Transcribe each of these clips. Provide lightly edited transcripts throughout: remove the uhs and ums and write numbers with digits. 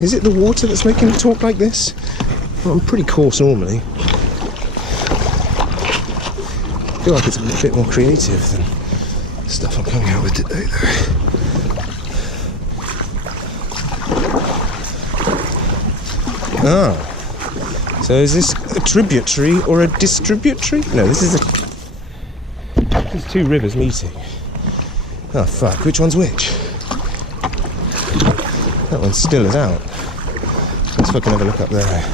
Is it the water that's making it talk like this? Well, I'm pretty coarse normally. I feel like it's a bit more creative than the stuff I'm coming out with today, though. Ah, so is this a tributary or a distributary? No, this is two rivers meeting. Oh fuck, which one's which? That one still is out. Let's fucking have a look up there.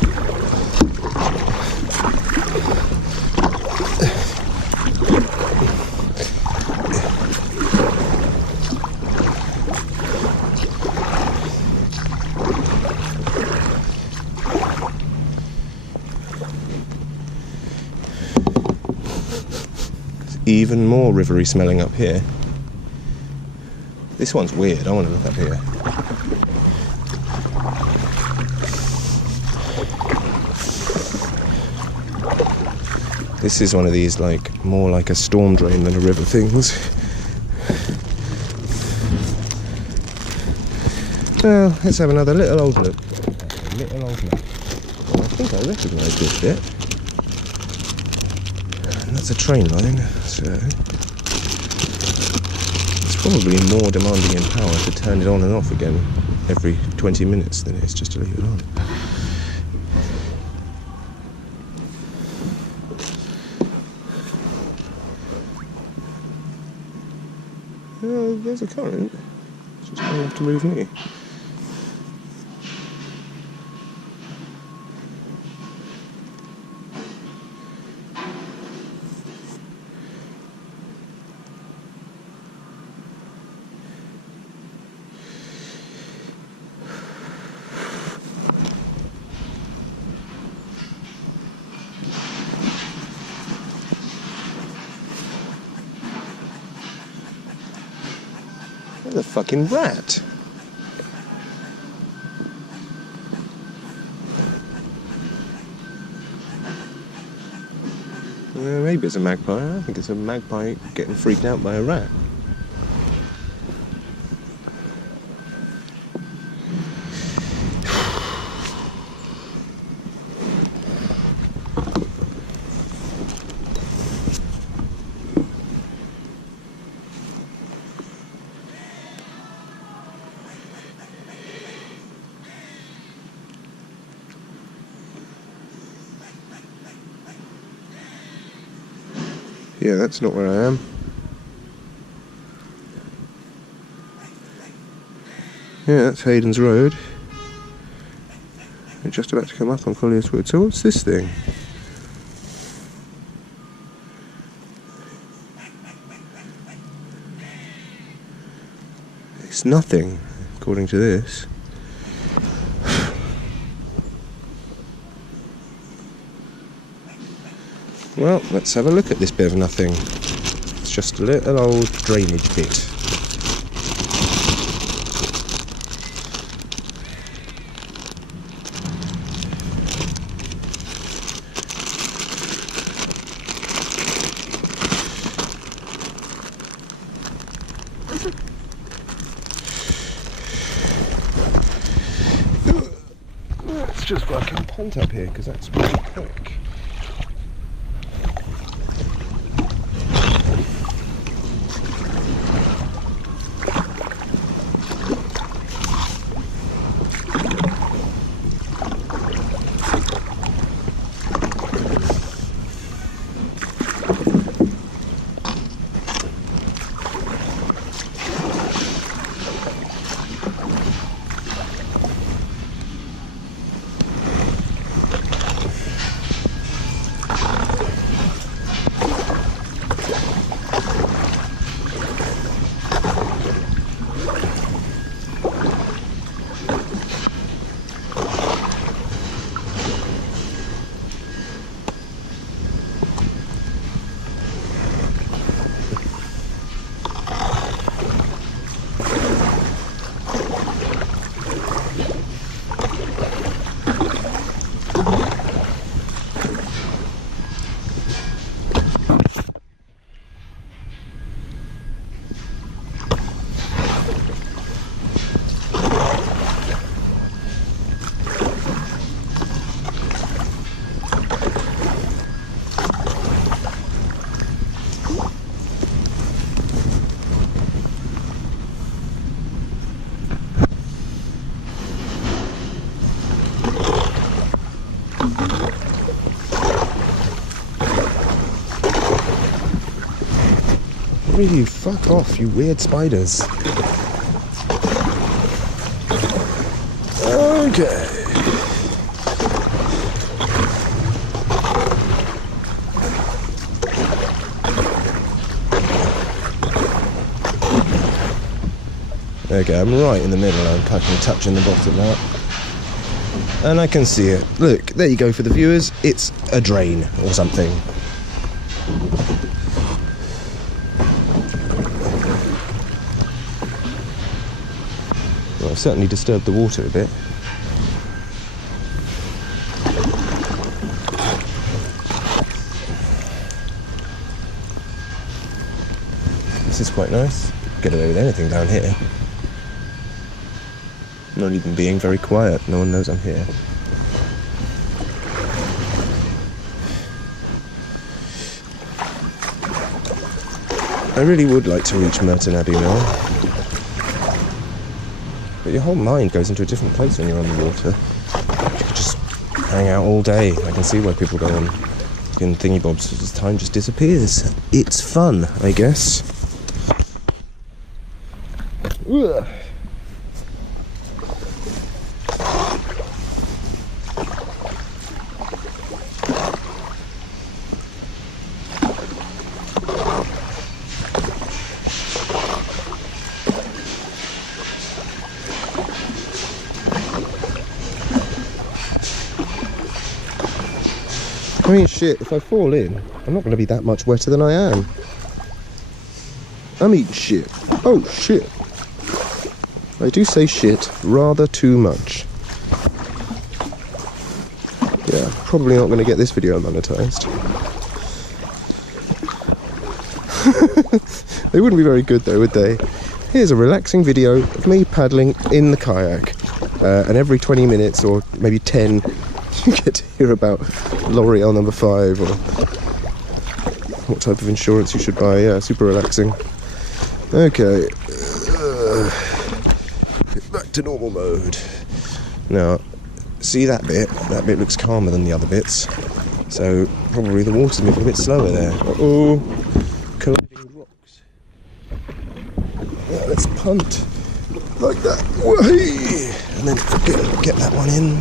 It's even more rivery smelling up here. This one's weird, I want to look up here. This is one of these, like, more like a storm drain than a river things. Well, let's have another little old look. A little old look. Well, I think I recognise this bit. And that's a train line, so it's probably more demanding in power to turn it on and off again every 20 minutes than it is just to leave it on. There's a current. It's just going to have to move me. The fucking rat. Maybe it's a magpie. I think it's a magpie getting freaked out by a rat. Yeah, that's not where I am. Yeah, that's Hayden's Road. We're just about to come up on Colliers Wood. So what's this thing? It's nothing, according to this. Well, let's have a look at this bit of nothing. It's just a little old drainage bit. Let's just fucking punt up here, because that's pretty quick. Really, you fuck off, you weird spiders. Okay. There we go, I'm right in the middle, I'm touching the bottom now. And I can see it. Look, there you go for the viewers, it's a drain or something. Well, I've certainly disturbed the water a bit. This is quite nice. Get away with anything down here. Not even being very quiet, no one knows I'm here. I really would like to reach Merton Abbey Mill. But your whole mind goes into a different place when you're on the water. You could just hang out all day. I can see why people go on in thingy bobs, because time just disappears. It's fun, I guess. Ugh. I mean, shit, if I fall in, I'm not going to be that much wetter than I am. I'm eating shit. Oh, shit. I do say shit rather too much. Yeah, probably not going to get this video monetized. They wouldn't be very good though, would they? Here's a relaxing video of me paddling in the kayak. And every 20 minutes, or maybe 10, you get to hear about L'Oreal number 5, or what type of insurance you should buy. Yeah, super relaxing. Okay. Back to normal mode. Now, see that bit? That bit looks calmer than the other bits. So, probably the water's moving a bit slower there. Uh-oh. Colliding rocks. Yeah, let's punt. Like that. Whee! And then get that one in.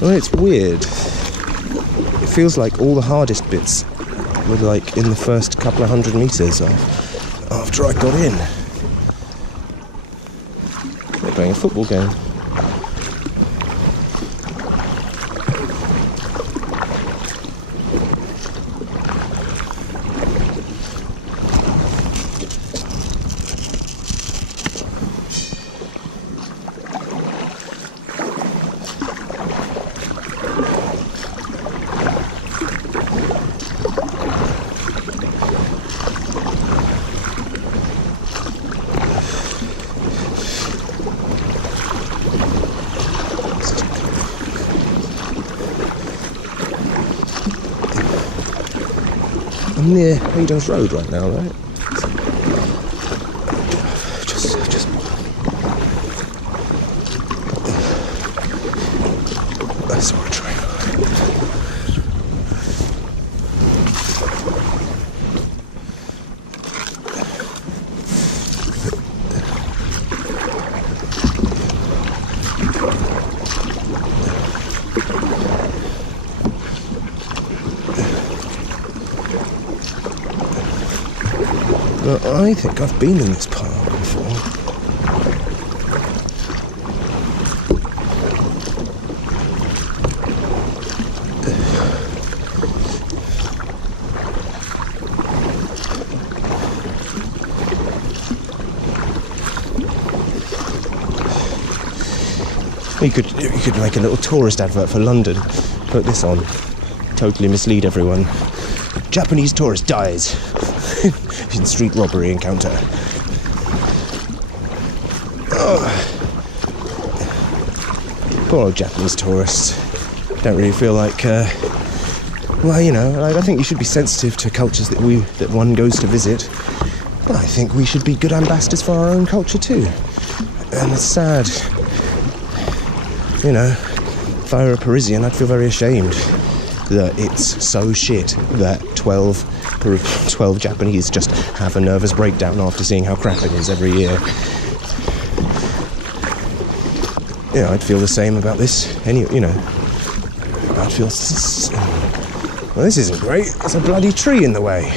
Well, it's weird. It feels like all the hardest bits were like in the first couple of 100 metres after I got in. They're playing a football game. I'm near Hayden's Road right now, right? Just I saw a train. Well, I think I've been in this park before. You could make a little tourist advert for London. Put this on. Totally mislead everyone. Japanese tourist dies in street robbery encounter. Oh. Poor old Japanese tourists. Don't really feel like, well, you know, I think you should be sensitive to cultures that one goes to visit. But I think we should be good ambassadors for our own culture too. And it's sad, you know, if I were a Parisian, I'd feel very ashamed that it's so shit that 12 Japanese just have a nervous breakdown after seeing how crap it is every year. Yeah, I'd feel the same about this. You know, I'd feel, well, this isn't great. There's a bloody tree in the way.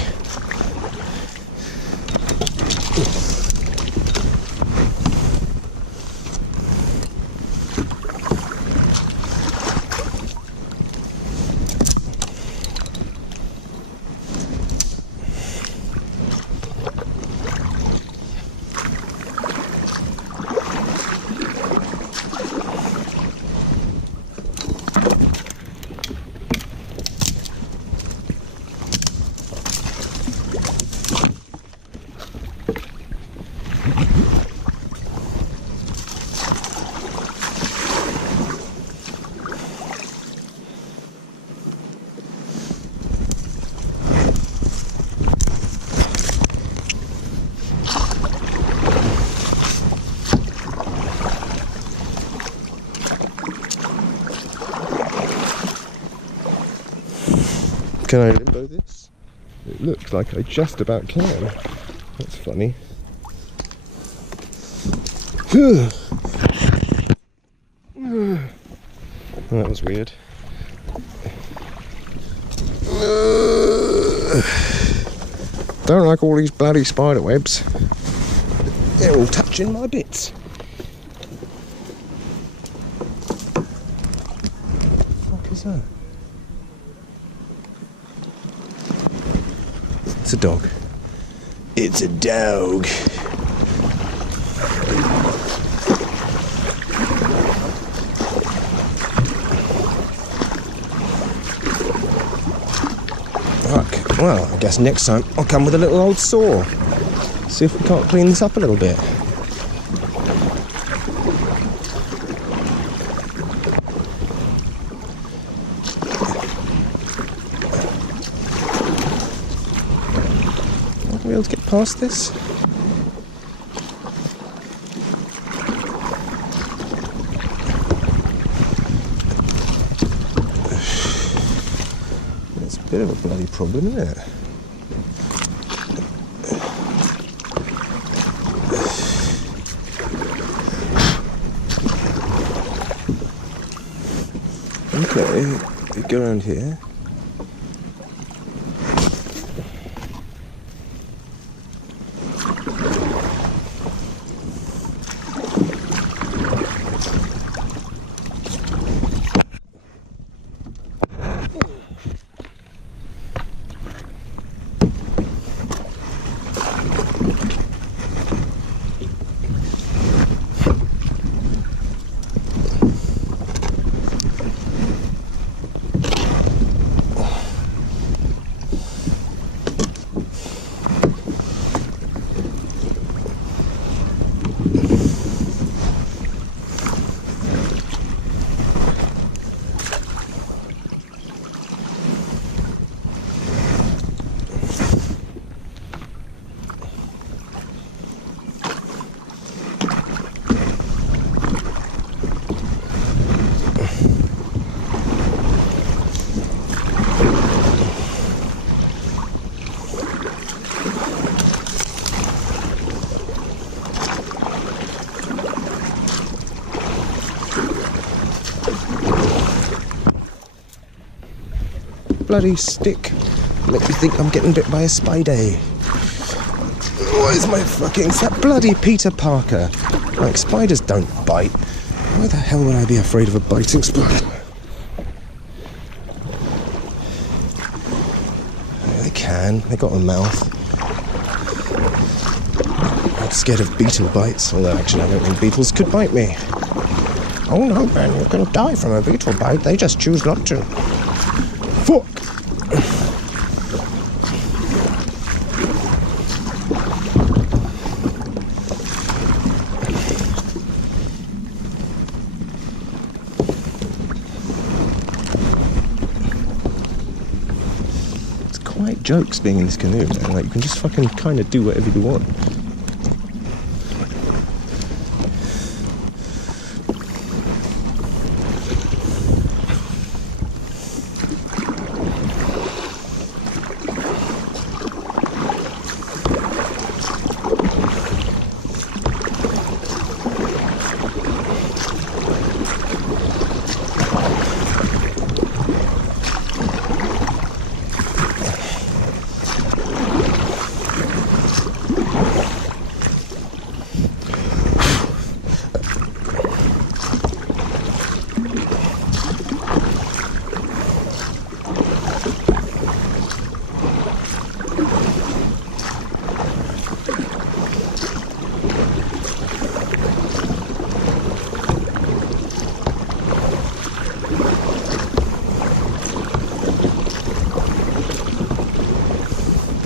Can I limbo this? It looks like I just about can. That's funny. Well, that was weird. Don't like all these bloody spider webs. They're all touching my bits. What the fuck is that? It's a dog. It's a dog. Fuck. Well, I guess next time I'll come with a little old saw. See if we can't clean this up a little bit. Be able to get past this? It's a bit of a bloody problem, isn't it? Okay, go around here. Bloody stick. Make me think I'm getting bit by a spider. What is my fucking... It's that bloody Peter Parker. Like, spiders don't bite. Why the hell would I be afraid of a biting spider? They can. They got a mouth. I'm scared of beetle bites. Although, actually, I don't think beetles could bite me. Oh no, Ben, you're going to die from a beetle bite. They just choose not to. Fuck! It's quite jokes being in this canoe, man. Like, you can just fucking kind of do whatever you want.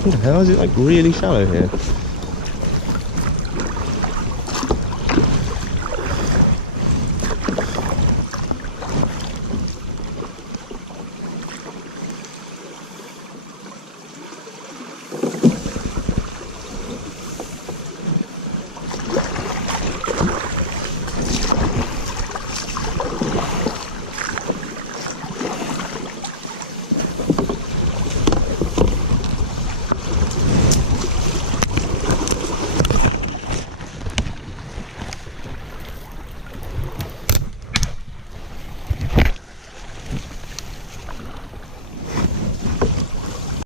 What the hell, is it like really shallow here?